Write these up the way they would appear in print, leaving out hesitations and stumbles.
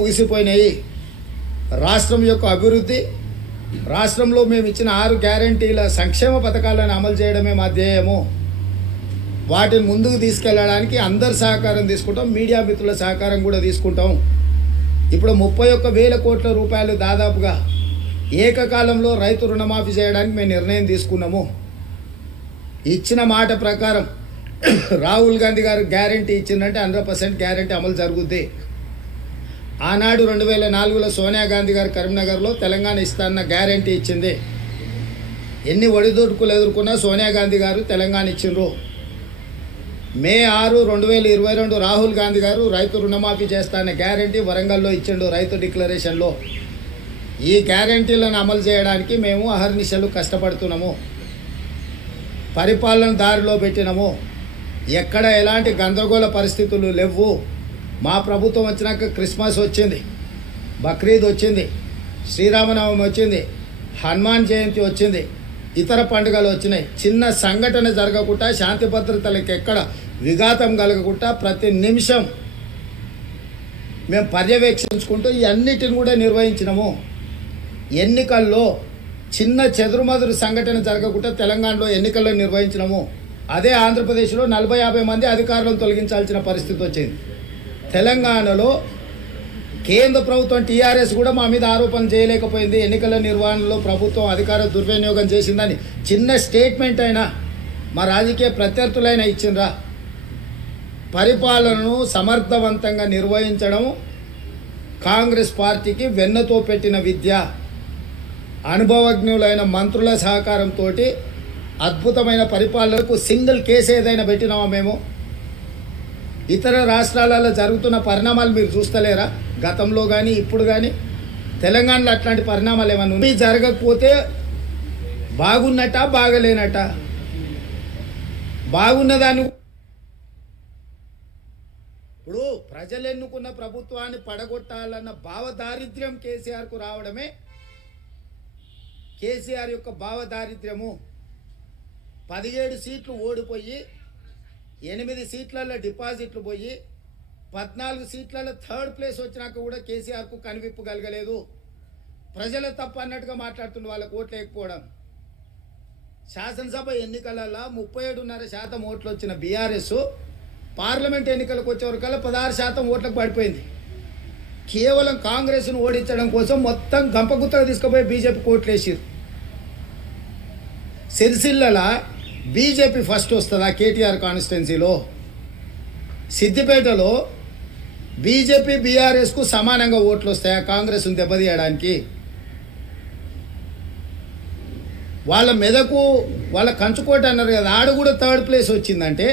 ముగిసిపోయినాయి. రాష్ట్రం యొక్క అభివృద్ధి, రాష్ట్రంలో మేము ఇచ్చిన 6 గ్యారంటీల సంక్షేమ పథకాలను అమలు చేయడమే మా ధ్యేయము. వాటిని ముందుకు తీసుకెళ్ళడానికి అందరి సహకారం తీసుకుంటాం, మీడియా మిత్రుల సహకారం కూడా తీసుకుంటాం. ఇప్పుడు 31,000 కోట్ల రూపాయలు దాదాపుగా ఏకకాలంలో రైతు రుణమాఫీ చేయడానికి మేము నిర్ణయం తీసుకున్నాము. ఇచ్చిన మాట ప్రకారం రాహుల్ గాంధీ గారు గ్యారంటీ ఇచ్చిందంటే 100% గ్యారంటీ అమలు జరుగుద్ది. ఆనాడు 2004లో సోనియా గాంధీ గారు కరీంనగర్లో తెలంగాణ ఇస్తానన్న గ్యారంటీ ఇచ్చింది. ఎన్ని ఒడిదుడుకులు ఎదుర్కొన్నా సోనియా గాంధీ గారు తెలంగాణ ఇచ్చిండ్రు. మే 6, 2022 రాహుల్ గాంధీ గారు రైతు రుణమాఫీ చేస్తానన్న గ్యారంటీ వరంగల్లో ఇచ్చిండు రైతు డిక్లరేషన్లో. ఈ గ్యారంటీలను అమలు చేయడానికి మేము అహర్నిశలు కష్టపడుతున్నాము. పరిపాలన దారిలో పెట్టినాము. ఎక్కడ ఎలాంటి గందరగోళ పరిస్థితులు లేవు. మా ప్రభుత్వం వచ్చినాక క్రిస్మస్ వచ్చింది, బక్రీద్ వచ్చింది, శ్రీరామనవమి వచ్చింది, హనుమాన్ జయంతి వచ్చింది, ఇతర పండుగలు వచ్చినాయి. చిన్న సంఘటన జరగకుండా, శాంతి భద్రతలకు ఎక్కడ విఘాతం కలగకుండా ప్రతి నిమిషం మేము పర్యవేక్షించుకుంటూ ఈ అన్నిటిని కూడా నిర్వహించినాము. ఎన్నికల్లో చిన్న చెదురుమదురు సంఘటన జరగకుండా తెలంగాణలో ఎన్నికల్లో నిర్వహించినాము. అదే ఆంధ్రప్రదేశ్లో 40-50 మంది అధికారులను తొలగించాల్సిన పరిస్థితి వచ్చింది. తెలంగాణలో కేంద్ర ప్రభుత్వం టీఆర్ఎస్ కూడా మా మీద ఆరోపణలు చేయలేకపోయింది. ఎన్నికల నిర్వహణలో ప్రభుత్వం అధికార దుర్వినియోగం చేసిందని చిన్న స్టేట్మెంట్ అయినా మా రాజకీయ ప్రత్యర్థులైనా ఇచ్చిండ్రా. పరిపాలనను సమర్థవంతంగా నిర్వహించడం కాంగ్రెస్ పార్టీకి వెన్నతో పెట్టిన విద్య. అనుభవజ్ఞులైన మంత్రుల సహకారంతో అద్భుతమైన పరిపాలనకు సింగిల్ కేసు ఏదైనా పెట్టినామా మేము? ఇతర రాష్ట్రాలలో జరుగుతున్న పరిణామాలు మీరు చూస్తలేరా? గతంలో కానీ ఇప్పుడు కానీ తెలంగాణలో అట్లాంటి పరిణామాలు ఏమన్నా ఉన్నాయి? జరగకపోతే బాగున్నట బాగలేనట? బాగున్నదాన్ని ఇప్పుడు ప్రజలు ఎన్నుకున్న ప్రభుత్వాన్ని పడగొట్టాలన్న భావదారిద్ర్యం కేసీఆర్కు రావడమే కేసీఆర్ యొక్క భావదారిద్ర్యము. 17 సీట్లు ఓడిపోయి 8 సీట్లలో డిపాజిట్లు పోయి 14 సీట్లలో 3rd ప్లేస్ వచ్చినాక కూడా కేసీఆర్కు కనివిప్పు కలగలేదు. ప్రజల తప్పు అన్నట్టుగా మాట్లాడుతున్న వాళ్ళకు ఓట్లు లేకపోవడం. శాసనసభ ఎన్నికలలో 37.5% ఓట్లు వచ్చిన బీఆర్ఎస్ పార్లమెంట్ ఎన్నికలకు వచ్చేవరకల్లా 16% ఓట్లకు పడిపోయింది. కేవలం కాంగ్రెస్ను ఓడించడం కోసం మొత్తం గంపగుత్తగా తీసుకుపోయి బీజేపీ ఓట్లు వేసారు. సిరిసిల్లలో బీజేపీ ఫస్ట్ వస్తుందా కేటీఆర్ కాన్స్టిట్యున్సీలో? సిద్దిపేటలో బీజేపీ బీఆర్ఎస్కు సమానంగా ఓట్లు వస్తాయా కాంగ్రెస్ను దెబ్బతీయడానికి? వాళ్ళ మెదకు వాళ్ళ కంచుకోట అన్నారు కదా, ఆడ కూడా 3rd ప్లేస్ వచ్చిందంటే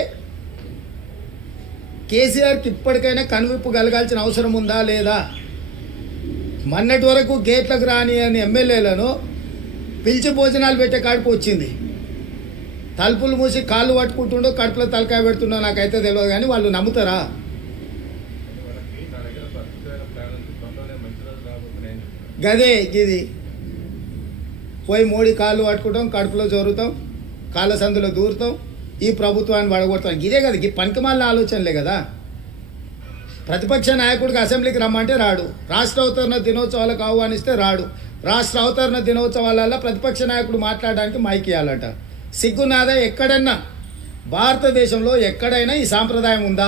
కేసీఆర్కి ఇప్పటికైనా కనువిప్పు కలగాల్సిన అవసరం ఉందా లేదా? మొన్నటి వరకు గేట్లకు రాని అని ఎమ్మెల్యేలను పిలిచి భోజనాలు పెట్టే కాడికి వచ్చింది. తలుపులు మూసి కాళ్ళు పట్టుకుంటుండో కడుపులో తలకాయ పెడుతుండో నాకైతే తెలియదు, కానీ వాళ్ళు నమ్ముతారా? గదే ఇది పోయి మోడీ కాళ్ళు పట్టుకుంటాం, కడుపులో జోరుతాం, కాళ్ళ సందులో దూరుతాం, ఈ ప్రభుత్వాన్ని పడగొడతాం. ఇదే కదా, ఈ పనికిమాలిన ఆలోచనలే కదా. ప్రతిపక్ష నాయకుడికి అసెంబ్లీకి రమ్మంటే రాడు, రాష్ట్ర అవతరణ దినోత్సవాలకు ఆహ్వానిస్తే రాడు. రాష్ట్ర అవతరణ దినోత్సవాలలో ప్రతిపక్ష నాయకుడు మాట్లాడడానికి మైక్ ఇవ్వాలట. సిగ్గునాదా? ఎక్కడన్నా భారతదేశంలో ఎక్కడైనా ఈ సాంప్రదాయం ఉందా?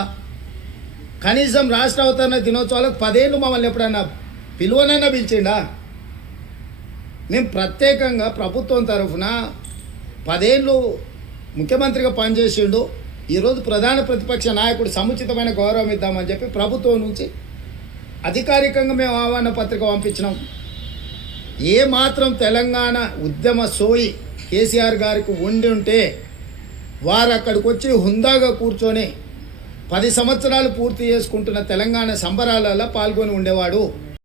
కనీసం రాష్ట్ర అవతరణ దినోత్సవాలకు 10 ఏళ్ళు మమ్మల్ని ఎప్పుడన్నా పిలువనైనా పిలిచిండా? మేము ప్రత్యేకంగా ప్రభుత్వం తరఫున 10 ఏళ్ళు ముఖ్యమంత్రిగా పనిచేసిండు. ఈరోజు ప్రధాన ప్రతిపక్ష నాయకుడు సముచితమైన గౌరవం ఇద్దామని చెప్పి ప్రభుత్వం నుంచి అధికారికంగా మేము ఆహ్వాన పత్రిక పంపించినాం. ఏమాత్రం తెలంగాణ ఉద్యమ సోయి కేసీఆర్ గారికి ఉండి ఉంటే వారు అక్కడికి వచ్చి హుందాగా కూర్చొని 10 సంవత్సరాలు పూర్తి చేసుకుంటున్న తెలంగాణ సంబరాలలో పాల్గొని ఉండేవాడు.